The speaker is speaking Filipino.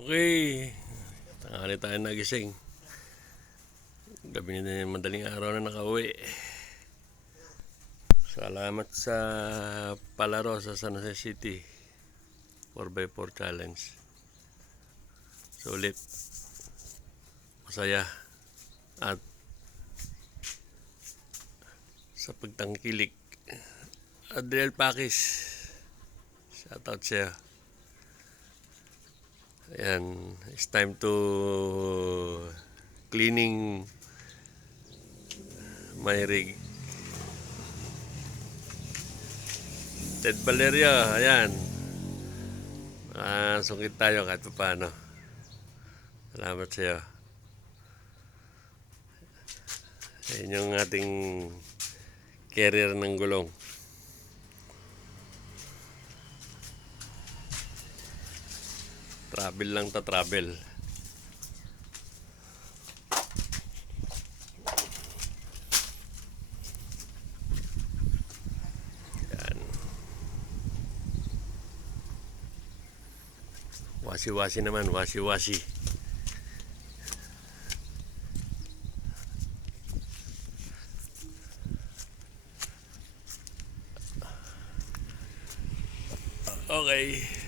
Okay, tanghali tayo nagising. Gabi na yung madaling araw na nakauwi. Salamat sa palaro sa San Jose City 4x4 challenge. Sulit, masaya, at sa pagtangkilik. Adriel Pakis, shoutout sa'yo. Ayan, it's time to cleaning my rig. Ted Valerio, ayan. Sungkit tayo kahit pa paano. Salamat sa'yo. Ayan yung ating carrier ng gulong. Travel lang ta travel. Yan. Wasi-wasi naman, wasi-wasi. Okay.